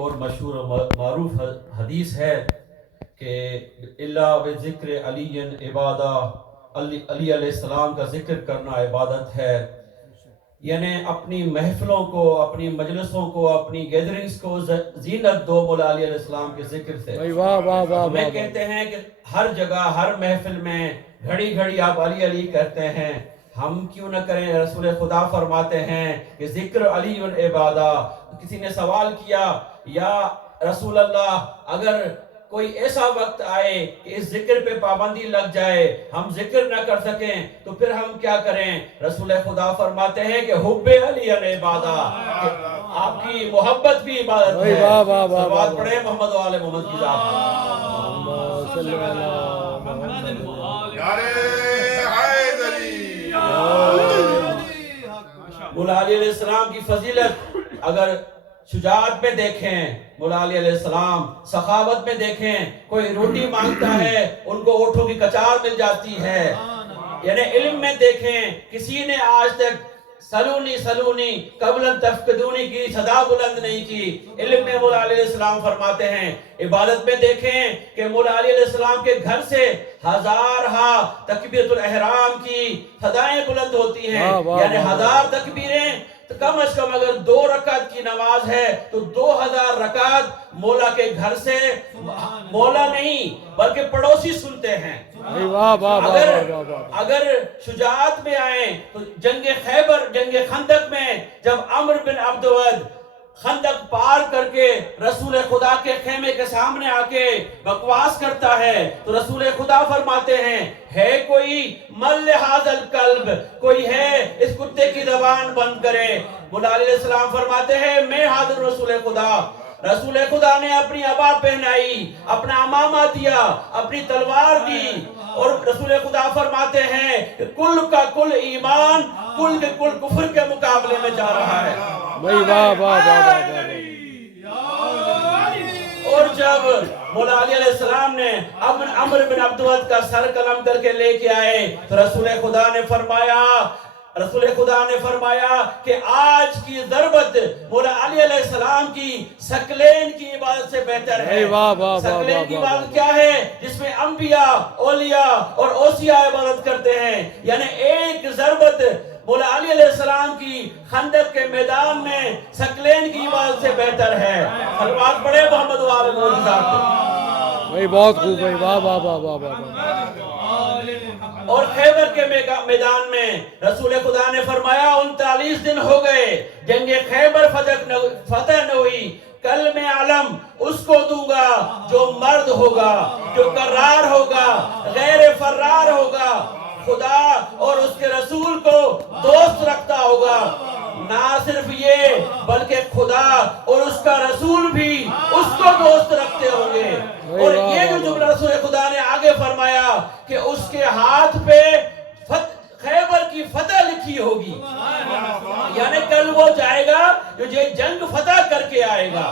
اور مشہور و معروف حدیث ہے کہ اللہ بذکر علی عبادہ، علی علیہ السلام کا ذکر کرنا عبادت ہے. یعنی اپنی محفلوں کو، اپنی مجلسوں کو، اپنی گیدرنگز کو زینت دو مولا علی علیہ السلام کے ذکر سے. ہمیں کہتے ہیں کہ ہر جگہ ہر محفل میں گھڑی گھڑی آپ علی علی کہتے ہیں، ہم کیوں نہ کریں؟ رسول خدا فرماتے ہیں کہ ذکر علی عبادہ. کسی نے سوال کیا یا رسول اللہ اگر کوئی ایسا وقت آئے کہ اس ذکر پہ پابندی لگ جائے، ہم ذکر نہ کر سکیں تو پھر ہم کیا کریں؟ رسول خدا فرماتے ہیں کہ حب علی عبادہ، آپ کی محبت بھی عبادت ہے. صلوات پڑھیں محمد و آل محمد کی ذات مولا علی علیہ السلام کی فضیلت اگر شجاعت میں دیکھیں، مولا علی علیہ السلام سخاوت میں دیکھیں، کوئی روٹی مانگتا ہے ان کو اونٹوں کی کچار مل جاتی ہے. یعنی علم میں دیکھیں، کسی نے آج تک سلونی سلونی قبل ان تفقدونی کی صدا بلند نہیں کی. علم میں مولا علی علیہ السلام فرماتے ہیں. عبادت میں دیکھیں کہ مولا علی علیہ السلام کے گھر سے ہزارہا تکبیرۃ الاحرام کی صدائیں بلند ہوتی ہیں. یعنی 1000 تکبیریں تو کم از کم اگر 2 رکعت کی نماز ہے تو 2000 رکعت مولا کے گھر سے مولا نہیں بلکہ پڑوسی سنتے ہیں. اگر شجاعت میں آئیں تو جنگ خیبر، جنگ خندق میں جب عمر بن عبد ود خندق پار کر کے رسول خدا کے خیمے کے سامنے آ کے بکواس کرتا ہے تو رسول خدا فرماتے ہیں ہے کوئی مل ھذا الکلب، کوئی ہے اس کتے کی زبان بند کرے. مولا علیہ السلام فرماتے ہیں میں حاضر رسول خدا. رسول خدا نے اپنی عبا پہنائی، اپنا امامہ دیا، اپنی تلوار دی اور رسول خدا فرماتے ہیں کہ کل کا کل ایمان کل کے کل کفر کے مقابلے میں جا رہا ہے. اور جب مولا علی علیہ السلام نے عمر بن عبد ود کا سر قلم کر کے لے کے آئے تو رسول خدا نے فرمایا کہ آج کی ضربت مولا علی علیہ السلام کی ثقلین کی عبادت سے بہتر ہے. ثقلین کی عبادت کیا ہے؟ جس میں انبیاء، اولیاء اور اوصیاء عبادت کرتے ہیں. یعنی ایک ضربت مولا علی علیہ السلام کی خندق کے میدان میں ثقلین کی عبادت سے بہتر ہے. صلوات پڑھے محمد و آل محمد کی ذات پہ. بہت خوب بھائی، واہ واہ واہ واہ واہ. اور خیبر کے میدان میں رسول خدا نے فرمایا 39 دن ہو گئے جنگ خیبر فتح نہ ہوئی، کل میں علم اس کو دوں گا جو مرد ہوگا، جو قرار ہوگا، غیر فرار ہوگا، خدا اور اس کے رسول کو دوست رکھتا ہوگا. نہ صرف یہ بلکہ خدا اور اس کا رسول بھی اس کو دوست رکھتے ہوں گے. اور یہ جو جملہ رسول خدا نے آگے فرمایا کہ اس کے ہاتھ پہ خیبر کی فتح لکھی ہوگی، یعنی کل وہ جائے گا جو یہ جنگ فتح کر کے آئے گا.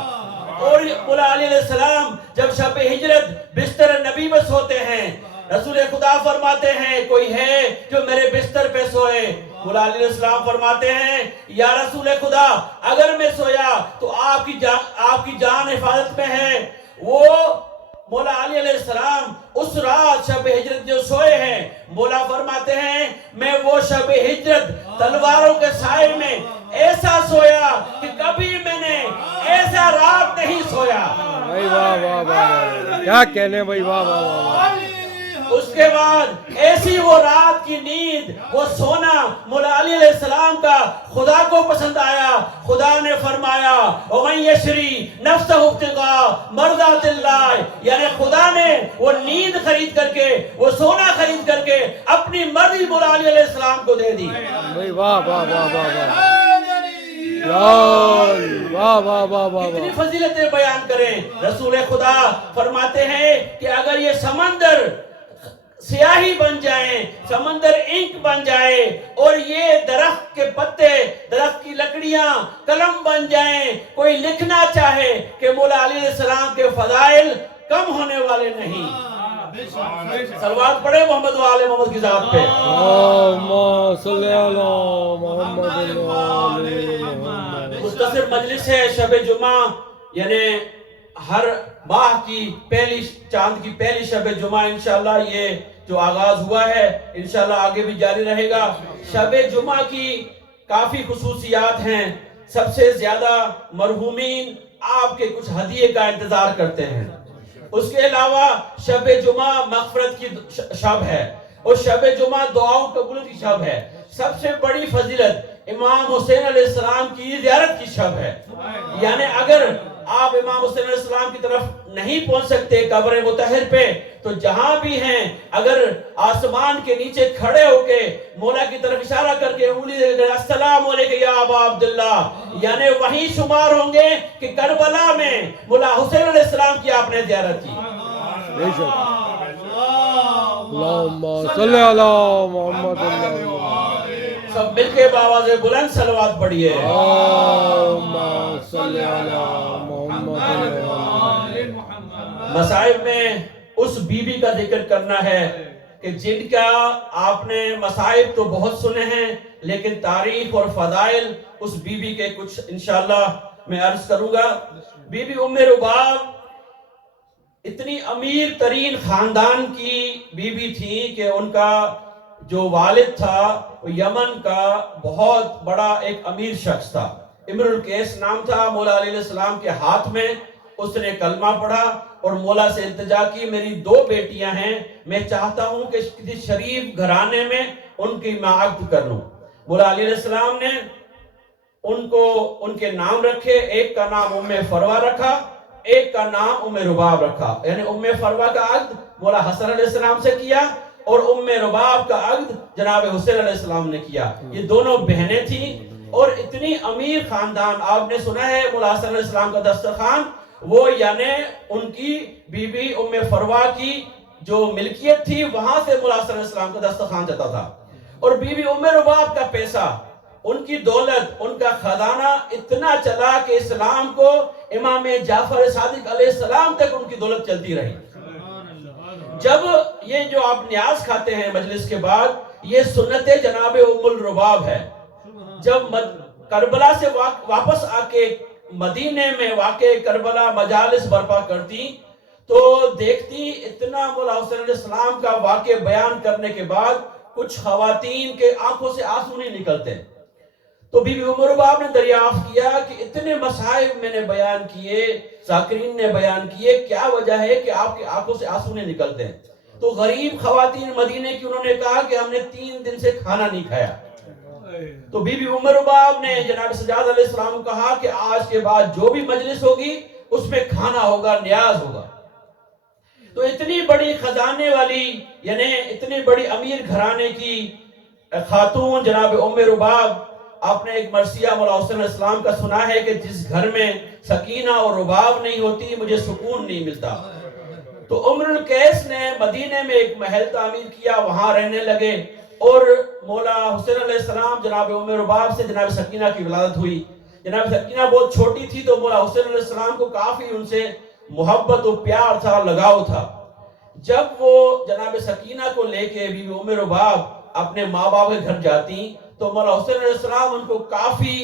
اور مولا علی علیہ السلام جب شب ہجرت بستر نبی میں سوتے ہیں رسول خدا فرماتے ہیں کوئی ہے جو میرے بستر پہ سوئے. مولا علی علیہ السلام فرماتے ہیں یا رسول خدا اگر میں سویا تو آپ کی جان حفاظت میں ہے. وہ مولا علی علیہ السلام اس رات شب ہجرت جو سوئے ہیں، مولا فرماتے ہیں میں وہ شب ہجرت تلواروں کے سائے میں ایسا سویا کہ کبھی میں نے ایسا رات نہیں سویا. بھائی واہ واہ واہ، کیا کہنے بھائی، واہ واہ واہ. اس کے بعد ایسی وہ رات کی نیند، وہ سونا مولا علی علیہ السلام کا خدا کو پسند آیا. خدا نے فرمایا وَمَنْ يَشْرِي نَفْسَهُ ابْتِغَاءَ مَرْضَاتِ اللَّهِ، یعنی خدا نے وہ نیند خرید کر کے، وہ سونا خرید کر کے اپنی مرضی مولا علی علیہ السلام کو دے دی. بھائی واہ واہ واہ واہ واہ واہ واہ واہ. کتنی فضیلتیں بیان کریں. رسول خدا فرماتے ہیں کہ اگر یہ سمندر سیاہی بن جائیں، سمندر انک بن جائے اور یہ درخت کے پتے، درخت کی لکڑیاں قلم بن جائیں، کوئی لکھنا چاہے کہ مولا علی علیہ السلام کے فضائل کم ہونے والے نہیں. صلوات پڑھے محمد و آل محمد کی ذات پہ. اللہم صلی علی محمد. مختصر مجلس ہے شب جمعہ، یعنی ہر ماہ کی پہلی چاند کی پہلی شب جمعہ انشاءاللہ یہ جو آغاز ہوا ہے انشاءاللہ آگے بھی جاری رہے گا. شب جمعہ کی کافی خصوصیات ہیں. سب سے زیادہ مرحومین آپ کے کچھ ہدیے کا انتظار کرتے ہیں. اس کے علاوہ شب جمعہ مغفرت کی شب ہے اور شب جمعہ دعاؤں قبول کی شب ہے. سب سے بڑی فضیلت امام حسین علیہ السلام کی زیارت کی شب ہے. یعنی اگر آپ امام حسین علیہ السلام کی طرف نہیں پہنچ سکتے قبر مطہر پہ تو جہاں بھی ہیں اگر آسمان کے نیچے کھڑے ہو کے مولا کی طرف اشارہ کر کے انگلی دے کر السلام علیکم یا ابا عبداللہ یعنی وہیں شمار ہوں گے کہ کربلا میں مولا حسین علیہ السلام کی آپ نے زیارت کی. بے شک. اللہم صلی علی محمد. سب مل کے بآواز بلند صلوات پڑھیے. اللہم صلی علی محمد. مصائب میں اس بی بی کا ذکر کرنا ہے کہ جن کا آپ نے مصائب تو بہت سنے ہیں لیکن تاریخ اور فضائل اس بی بی کے کچھ انشاءاللہ میں عرض کروں گا. بی بی ام رباب اتنی امیر ترین خاندان کی بی بی تھی کہ ان کا جو والد تھا وہ یمن کا بہت بڑا ایک امیر شخص تھا. امر القیس نام تھا. مولا علیہ السلام کے ہاتھ میں اس نے کلمہ پڑھا اور مولا سے التجا کی میری 2 بیٹیاں ہیں, میں چاہتا ہوں کہ کسی شریف گھرانے میں ان کی میں عقد کر لوں. مولا علیہ السلام نے ان کو ان کے نام رکھے. ایک کا نام ام فروہ رکھا, ایک کا نام ام رباب رکھا. یعنی ام فروہ کا عقد مولا حسن علیہ السلام سے کیا اور ام رباب کا عقد جناب حسین علیہ السلام نے کیا. یہ دونوں بہنیں تھیں اور اتنی امیر خاندان. آپ نے سنا ہے مولا حسن علیہ السلام کا دسترخوان وہ یعنی ان کی بی بی ام فروہ کی جو ملکیت تھی وہاں سے مولا حسن علیہ السلام کا دسترخوان جاتا تھا. اور بی بی ام رباب کا پیسہ, ان کی دولت, ان کا خزانہ اتنا چلا کہ اسلام کو امام جعفر صادق علیہ السلام تک ان کی دولت چلتی رہی. جب یہ جو آپ نیاز کھاتے ہیں مجلس کے بعد, یہ سنت جناب ام الرباب ہے. جب کربلا سے واپس آ کے مدینے میں واقع کربلا مجالس برپا کرتی تو دیکھتی اتنا مولا حسین علیہ السلام کا واقع بیان کرنے کے بعد کچھ خواتین کے آنکھوں سے آنسو نہیں نکلتے. تو بی بی ام رباب نے دریافت کیا کہ اتنے مصائب میں نے بیان کیے, ذاکرین نے بیان کیے, کیا وجہ ہے کہ آپ کی آنکھوں سے آنسو نہیں نکلتے ہیں؟ تو غریب خواتین مدینے کی انہوں نے کہا کہ ہم نے 3 دن سے کھانا نہیں کھایا. تو بی بی ام رباب نے جناب سجاد علیہ السلام کو کہا کہ آج کے بعد جو بھی مجلس ہوگی اس میں کھانا ہوگا, نیاز ہوگا. تو اتنی بڑی خزانے والی یعنی اتنی بڑی امیر گھرانے کی خاتون جناب ام رباب, آپ نے ایک مرثیہ مولا حسین علیہ السلام کا سنا ہے کہ جس گھر میں سکینہ اور رباب نہیں ہوتی مجھے سکون نہیں ملتا. تو امر القیس نے مدینے میں ایک محل تعمیر کیا, وہاں رہنے لگے اور مولا حسین علیہ السلام جناب ام رباب سے جناب سکینہ کی ولادت ہوئی. جناب سکینہ بہت چھوٹی تھی تو مولا حسین علیہ السلام کو کافی ان سے محبت و پیار تھا, لگاؤ تھا. جب وہ جناب سکینہ کو لے کے بی بی ام رباب اپنے ماں باپ کے گھر جاتی تو مولا حسین علیہ السلام ان کو کافی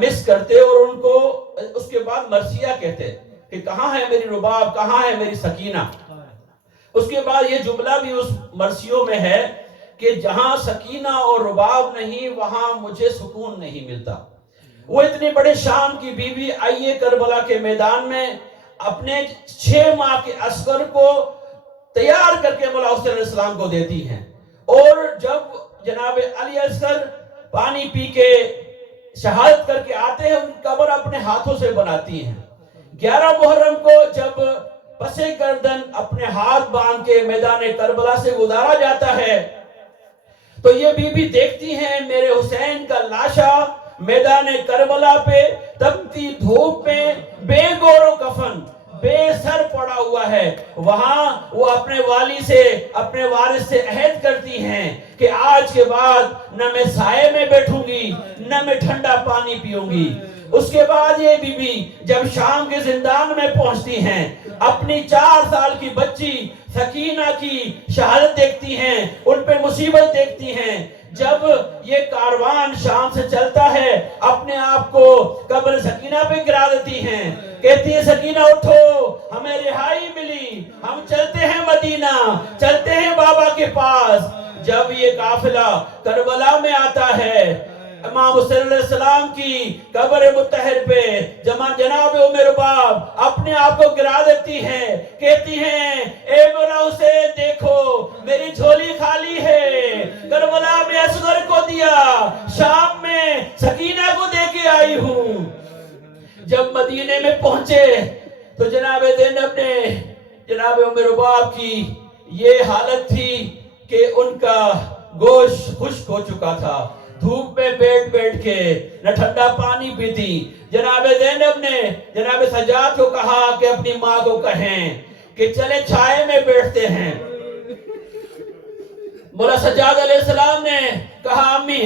مس کرتے اور ان کو اس کے بعد مرثیہ کہتے کہ کہاں ہے میری رباب, کہاں ہے میری سکینہ. اس کے بعد یہ جملہ بھی اس مرثیوں میں ہے کہ جہاں سکینہ اور رباب نہیں وہاں مجھے سکون نہیں ملتا. وہ اتنے بڑے شان کی بی بی آئیے کربلا کے میدان میں اپنے 6 ماہ کے عسکر کو تیار کر کے مولا حسین علیہ السلام کو دیتی ہیں اور جب جناب علی اصغر پانی پی کے شہادت کر کے آتے ہیں ان قبر اپنے ہاتھوں سے بناتی ہیں. 11 محرم کو جب پسے گردن اپنے ہاتھ باندھ کے میدان کربلا سے گزارا جاتا ہے تو یہ بی بی دیکھتی ہیں میرے حسین کا لاشا میدان کربلا پہ تپتی دھوپ میں بے گور و کفن بے سر پڑا ہوا ہے. وہاں وہ اپنے والی سے اپنے وارث سے عہد کرتی ہیں کہ آج کے بعد نہ میں سائے میں بیٹھوں گی نہ میں ٹھنڈا پانی پیوں گی. اس کے بعد یہ بی بی جب شام کے زندان میں پہنچتی ہیں اپنی 4 سال کی بچی سکینہ کی شہادت دیکھتی ہیں, ان پہ مصیبت دیکھتی ہیں. جب یہ کاروان شام سے چلتا ہے اپنے آپ کو قبر سکینہ پہ گرا دیتی ہیں. کہتی ہے سکینہ اٹھو، ہمیں رہائی ملی، ہم چلتے ہیں مدینہ، چلتے ہیں بابا کے پاس۔ جب یہ قافلہ کربلا میں آتا ہے، امام حسین علیہ السلام کی قبر مطہر پہ جناب ام رباب اپنے آپ کو گرا دیتی ہیں، کہتی ہیں اے مولا حسین دیکھو میری جھولی خالی ہے، کربلا میں اصغر کو دیا، شام میں سکینہ کو دے کے آئی ہوں۔ جب مدینے میں پہنچے تو جناب زینب نے جناب ام رباب کی یہ حالت تھی کہ ان کا گوشت خشک ہو چکا تھا، دھوپ میں بیٹھ کے نہ ٹھنڈا پانی پیتی۔ جناب زینب نے جناب سجاد کو کہا کہ اپنی ماں کو کہیں کہ چلے چھائے میں بیٹھتے ہیں۔ مولا سجاد علیہ السلام نے کہا امی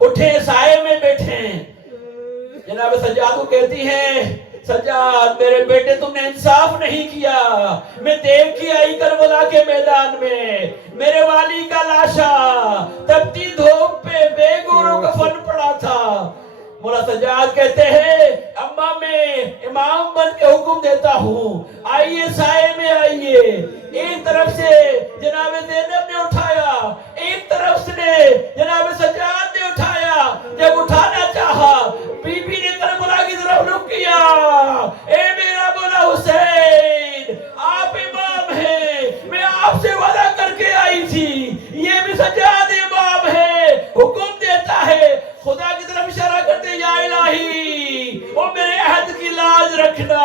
اٹھیں سائے میں بیٹھیں۔ جناب سجاد کو کہتی ہیں سجاد میرے بیٹے تم نے انصاف نہیں کیا، میں دیکھ کے آئی کربلا کے میدان میں میرے والی کا لاشا تپتی دھوپ پہ بے گورو کفن پڑا تھا۔ مولا سجاد کہتے ہیں اماں میں امام بن کے حکم دیتا ہوں آئیے سائے میں آئیے۔ ایک طرف سے جناب زینب نے اٹھایا، ایک طرف سے جناب سجاد نے اٹھایا۔ جب اٹھانا چاہا بی بی نے کربلا کی طرف رخ کیا، اے میرا مولا حسین آپ امام ہیں، میں آپ سے وعدہ کر کے آئی تھی، یہ بھی سجاد امام ہے، حکم دیتا ہے خدا کی طرف اشارہ کرتے یا الہی وہ میرے عہد کی لاج رکھنا،